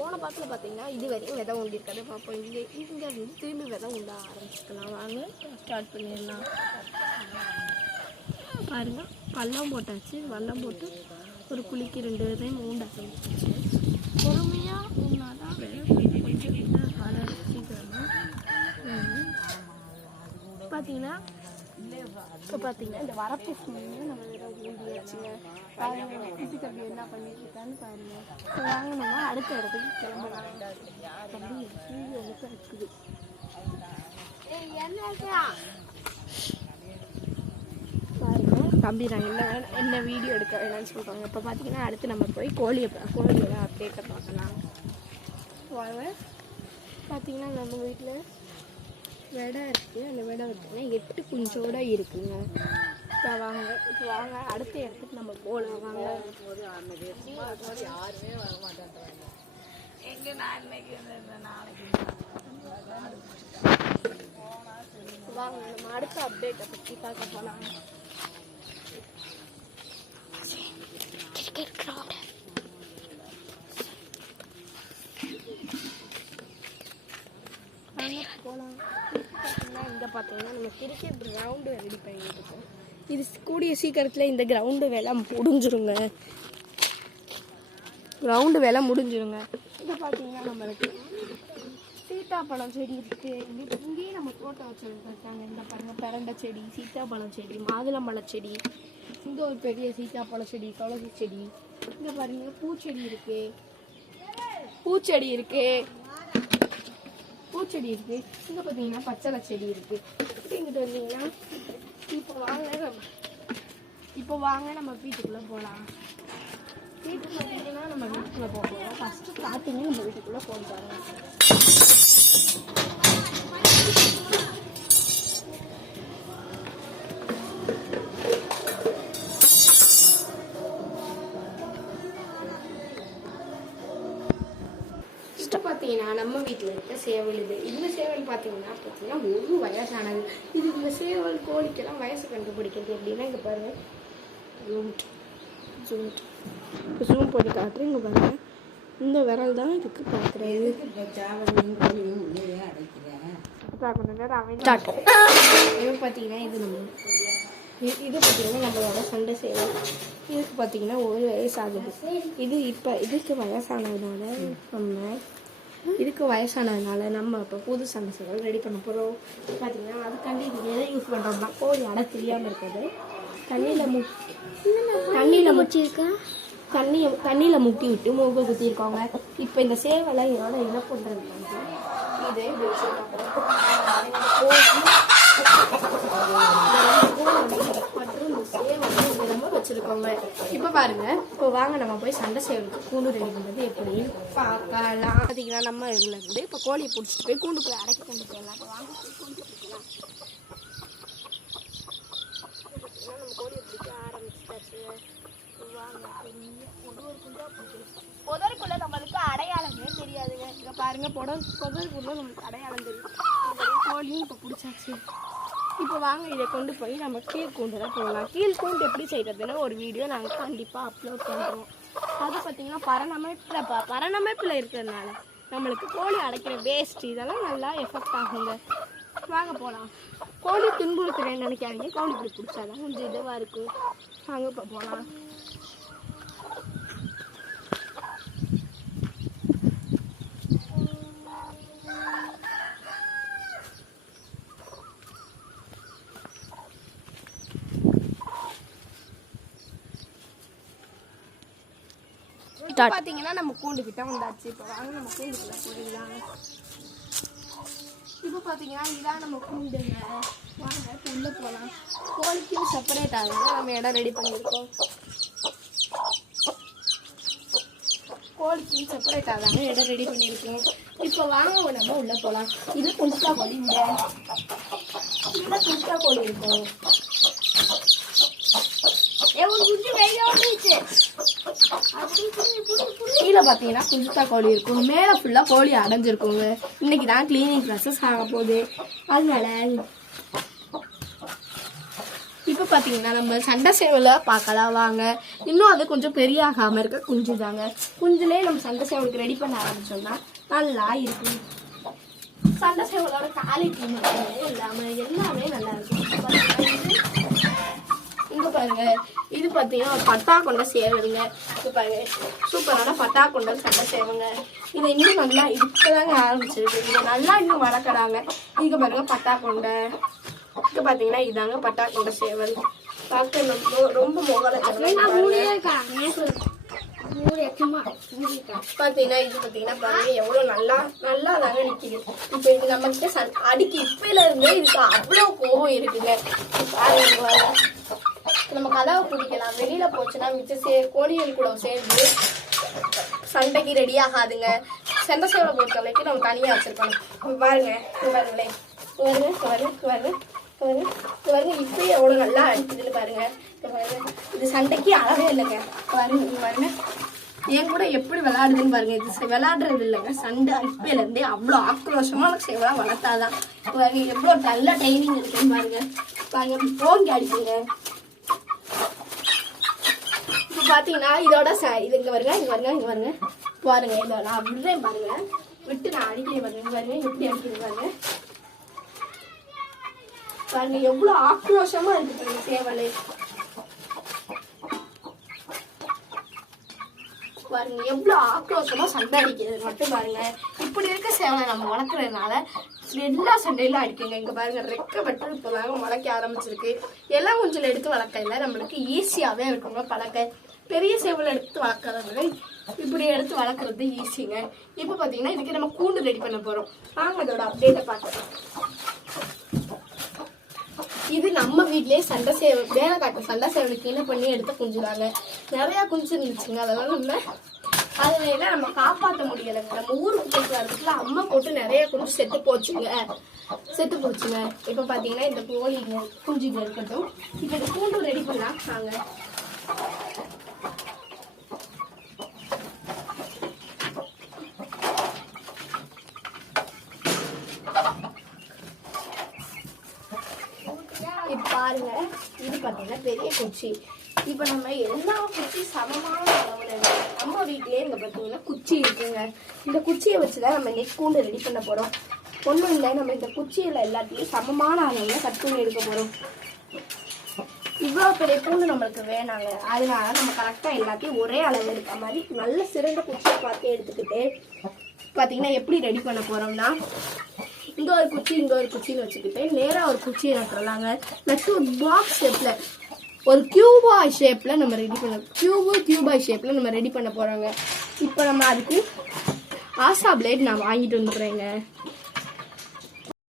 போன பாட்டில் பார்த்தீங்கன்னா இது வரையும் விதை உண்டி இருக்காது பார்ப்போம். இங்கே இருந்து திரும்பி விதை உண்ட ஆரம்பிச்சுக்கலாம். வாங்க ஸ்டார்ட் பண்ணிடலாம். பாருங்கள், வல்லம் போட்டாச்சு. வல்லம் போட்டு ஒரு குழிக்கு 2 டைம் ஊண்ட ஆரம்பிச்சிச்சு. பொறுமையாக உண்ணாதான் கொஞ்சம் வளர சீக்கிரமாக. பார்த்தீங்கன்னா இப்போ பார்த்தீங்கன்னா இந்த வரப்பு ஃபுல்லையும் நம்ம வேற ஊண்டி வச்சுங்க. பாருங்க குட்டி தம்பி என்ன பண்ணிட்டு இருக்கான்னு பாருங்க. வாங்கினோம்னா அடுத்த இடத்துக்கு கிளம்பலாம். தம்பி சூரிய ஒழுக்க இருக்குது. பாருங்க தம்பி நான் என்ன வீடியோ எடுக்க வேணாம்னு சொல்கிறாங்க. இப்போ பார்த்தீங்கன்னா அடுத்து நம்ம போய் கோழியோட அப்டேட்டை பார்க்கலாம். வாங்க. பார்த்தீங்கன்னா நம்ம வீட்டில் வெடை இருக்குது. அந்த வெடை பார்த்தீங்கன்னா 8 குஞ்சோடு இருக்குங்க. இப்போ வாங்க அடுத்த இடத்துக்கு நம்ம போகலாம். வாங்க. யாருமே வர மாட்டேன்றாங்க. எங்கே நான் இன்னைக்கு நாளைக்கு வாங்க நம்ம அடுத்த அப்டேட்டை பற்றி பார்க்க போகலாம். போகலாம். இங்கே பார்த்தீங்கன்னா நம்ம கிரிக்கெட் கிரவுண்டு ரெடி பண்ணிட்டு இருக்கோம். இது கூடிய சீக்கிரத்தில் இந்த கிரவுண்டு வேலை முடிஞ்சிருங்க. இதை பார்த்தீங்கன்னா நம்மளுக்கு சீத்தாப்பழம் செடி இருக்குது. இங்கேயே நம்ம தோட்டம் வச்சுருக்காங்க. இந்த பாருங்கள், பிரண்டை செடி, சீத்தாப்பழம் செடி, மாதுளம்பழ செடி, இங்கே ஒரு பெரிய சீத்தாப்பழ செடி, துளசி செடி. இங்கே பாருங்கள் பூச்செடி இருக்குது. இங்கே பார்த்தீங்கன்னா பச்சளை செடி இருக்குது. இங்கிட்ட வந்தீங்கன்னா இப்போ வாங்க நம்ம வீட்டுக்குள்ளே போகலாம். வீட்டுக்கு பார்த்தீங்கன்னா நம்ம வீட்டுக்குள்ளே போகலாம். ஃபஸ்ட்டு ஸ்டார்டிங்கே நம்ம வீட்டுக்குள்ளே போகிறாங்க. பார்த்தீங்கன்னா நம்ம வீட்டில் இருக்க சேவல் இந்த சேவல் பார்த்தீங்கன்னா ஒரு வயசானது. இந்த சேவல் கோழிக்கெல்லாம் வயசு கண்டுபிடிக்கிறது எப்படின்னா இங்கே பாருங்கள், ஜூம் பண்ணி காட்டுறேன். இங்கே பாருங்கள், இந்த விரல் தான் இதுக்கு பார்க்குறது. பார்த்தீங்கன்னா இது பார்த்தீங்கன்னா நம்மளோட சண்டை சேவல். இதுக்கு பார்த்தீங்கன்னா 1 வயசு ஆகுது. இதுக்கு வயசானதுனால நம்ம இப்போ புது சண்டை சேவல் ரெடி பண்ண போகிறோம். பார்த்தீங்கன்னா அதுக்காண்டி இது எதை யூஸ் பண்ணுறோம்னா கோழி அடை தெரியாமல் இருக்கிறது. தண்ணியில் முக்கி விட்டு மூக்க குத்திருக்காங்க. இப்போ இந்த சேவலை இதோட என்ன பண்ணுறதுக்கு இது மற்றும் இந்த சேவலை வச்சிருக்கோங்க. இப்போ பாருங்க, இப்போ வாங்க நம்ம போய் சண்டை சேவலுக்கு கூண்டு ரெடி பண்ணுறது எப்படின்னு பார்க்கலாம். பார்த்தீங்கன்னா நம்ம இதில் இருந்து இப்போ கோழியை பிடிச்சிட்டு போய் கூண்டுக்குள்ள அடைக்க கொண்டு போயிடலாம். இப்போ வாங்க போய் கூண்டு பிடிக்கலாம். நம்ம கோழியை பிடிக்க ஆரம்பிச்சிட்டாச்சு. வாங்க புதருக்குள்ள நம்மளுக்கு அடையாளமே தெரியாதுங்க. இங்கே பாருங்க, புதருக்குள்ள நம்மளுக்கு அடையாளம் தெரியும். கோழியும் இப்போ பிடிச்சாச்சு. இப்போ வாங்க இதை கொண்டு போய் நம்ம கீழ்கூண்டில் போகலாம். கீழ்கூண்டு எப்படி செய்கிறதுன்னு ஒரு வீடியோ நாங்கள் கண்டிப்பாக அப்லோட் பண்ணுறோம். அது பார்த்திங்கன்னா பரணமைப்பில் இருக்கிறதுனால நம்மளுக்கு கோழி அடைக்கிற வேஸ்ட் இதெல்லாம் நல்லா எஃபெக்ட் ஆகுங்க. வாங்க போகலாம். கோழி துன்புறுத்துறேன்னு நினைக்காதீங்க. கோழி இப்படி பிடிச்சாதான் கொஞ்சம் இதுவாக இருக்குது. வாங்க இப்போ போகலாம். பார்த்தீங்கன்னா நம்ம கூண்டுக்கிட்ட வந்தாச்சு. இப்போ வாங்க நம்ம கூண்டுக்குள்ள போயிடலாம். இப்போ பார்த்தீங்கன்னா இதான் நம்ம கூண்டுங்க. வாங்க உள்ளே போகலாம். கோழிக்கும் செப்பரேட் ஆகுது. நம்ம இடம் ரெடி பண்ணியிருக்கோம். இடம் ரெடி பண்ணியிருக்கோம். இப்போ வாங்க நம்ம உள்ளே போகலாம். இது குஞ்சா கோழி. இதில் குஞ்சா கோழி இருக்கும். கீழே பார்த்தீங்கன்னா குஞ்சா கோழி இருக்கும். மேலே ஃபுல்லாக கோழி அடைஞ்சிருக்குங்க. இன்னைக்கு தான் கிளீனிங் ப்ராசஸ் ஆக போகுது. அதனால இப்போ பார்த்தீங்கன்னா நம்ம சண்டை சேவலை பார்க்கலாம் வாங்க. இன்னும் அது கொஞ்சம் பெரிய ஆகாமல் இருக்க குஞ்சு தாங்க. குஞ்சுலேயே நம்ம சண்டை சேவலுக்கு ரெடி பண்ண ஆரம்பிச்சோம்னா நல்லா இருக்கும். சண்டை சேவலோட குவாலிட்டி மட்டுமே இல்லாமல் எல்லாமே நல்லா இருக்கும். இங்கே பாருங்க, இது பார்த்தீங்கன்னா பட்டா கொண்ட சேவலுங்க. இது பாருங்க, சூப்பரான பட்டா கொண்ட சண்டை சேவங்க. இதை இன்னும் நல்லா இப்போதாங்க ஆரம்பிச்சிருக்கு. இதை நல்லா இன்னும் வளர்க்குறாங்க. இங்கே பாருங்க பட்டா கொண்ட. இங்கே பார்த்தீங்கன்னா இதாங்க பட்டா கொண்ட சேவல். பார்க்க ரொம்ப பார்த்தீங்கன்னா இது பார்த்தீங்கன்னா பாருங்க எவ்வளோ நல்லா நல்லா தாங்க நிற்கிது. இப்போ இது நம்மகிட்ட அடிக்கு இப்பையில இருந்தே இதுக்கு அவ்வளோ கோபம் இருக்குங்க. பாருங்க, நம்ம கதவை பிடிக்கலாம். வெளியில போச்சுன்னா மிச்ச கோழிகள் கூட சேர்ந்து சண்டைக்கு ரெடி ஆகாதுங்க. சண்டை சேவலை பொறுத்த வரைக்கும் நம்ம தனியாக வச்சிருக்கணும். பாருங்க, பாருங்களேன், பாருங்க இப்பயே எவ்வளோ நல்லா அடிக்குதுன்னு பாருங்க. இது சண்டைக்கு அளவே இல்லைங்க. பாருங்க என் கூட எப்படி விளையாடுதுன்னு பாருங்க. இது விளையாடுறது இல்லைங்க, சண்டை இப்பையில இருந்தே அவ்வளோ ஆக்ரோஷமான சேவலா வளர்த்தாதான். பாருங்க எவ்வளோ நல்ல ட்ரைனிங் இருக்குன்னு பாருங்க. பாருங்க போங்கி அடிக்குங்க. இப்போ பார்த்தீங்கன்னா இதோட இது இங்கே வருங்க. பாருங்க இதோ நான் விடுறேன் பாருங்க. விட்டு நான் அடிக்கிறேன் பாருங்க. எப்படி அடிக்கிறேன் பாருங்க. பாருங்க எவ்வளோ ஆக்ரோஷமா இருக்கு சேவல். பாருங்க எவ்வளோ ஆக்ரோஷமா சண்டை அடிக்கிறது மட்டும் பாருங்க. இப்படி இருக்க சேவலை நம்ம வளர்க்குறதுனால எல்லா சண்டையிலும் அடிக்குங்க. இங்க பாருங்க ரெக்க வெட்டு இப்போதாங்க முளைக்க ஆரம்பிச்சிருக்கு. எல்லாம் கொஞ்சம் எடுத்து வளர்க்கல நம்மளுக்கு ஈஸியாவே இருக்குங்க பழக்க. பெரிய சேவலை எடுத்து வளர்க்கறத இப்படி எடுத்து வளர்க்குறது ஈஸிங்க. இப்போ பார்த்தீங்கன்னா இதுக்கு நம்ம கூண்டு ரெடி பண்ண போறோம். வாங்க அதோட அப்டேட்டை பார்க்கலாம். இது நம்ம வீட்லயே சண்டை சேவல் வேலை காட்டு சண்டை சேவலை கீழே பண்ணி எடுத்து குஞ்சுதாங்க. நிறைய குஞ்சு இருந்துச்சுங்க. அதெல்லாம் அதனால நம்ம காப்பாற்ற முடியலைங்க. நம்ம ஊருக்கு போயிட்டு வரதுக்குள்ள அம்மா போட்டு நிறைய குஞ்சு செத்து போச்சுங்க. இப்போ பார்த்தீங்கன்னா இந்த கோழிங்க குஞ்சுங்க இருக்கட்டும். இப்போ இந்த கூண்டு ரெடி பண்ணலாம் வாங்க. இப்போ பாருங்க, இது பார்த்தீங்கன்னா பெரிய குச்சி. இப்போ நம்ம எல்லா குச்சி சமமான அளவுல நம்ம வீட்லயே இங்க பார்த்தீங்கன்னா குச்சி இருக்குங்க. இந்த குச்சியை வச்சுதான் நம்ம நெட் கூண்டு ரெடி பண்ண போறோம். ஒன்றும் இல்லை, நம்ம இந்த குச்சியில எல்லாத்தையும் சமமான அளவுல கட் பண்ணி எடுக்க போறோம். இவ்வளோ பெரிய கூண்டு நம்மளுக்கு வேணாங்க. அதனால நம்ம கரெக்டாக எல்லாத்தையும் ஒரே அளவு இருக்க மாதிரி நல்ல சிறந்த குச்சியை பார்த்து எடுத்துக்கிட்டு பார்த்தீங்கன்னா எப்படி ரெடி பண்ண போறோம்னா, இங்க ஒரு குச்சின்னு வச்சுக்கிட்டு நேராக ஒரு குச்சியை நட்டுறலாங்க. நட்டு ஒரு பாக்ஸ் ஷேப்ல ஒரு கியூபாய் ஷேப்ல நம்ம ரெடி பண்ண கியூபாய் ஷேப்ல நம்ம ரெடி பண்ண போறோங்க. இப்போ நம்ம அதுக்கு ஆசா பிளேட் நான் வாங்கிட்டு வந்துடுறேங்க.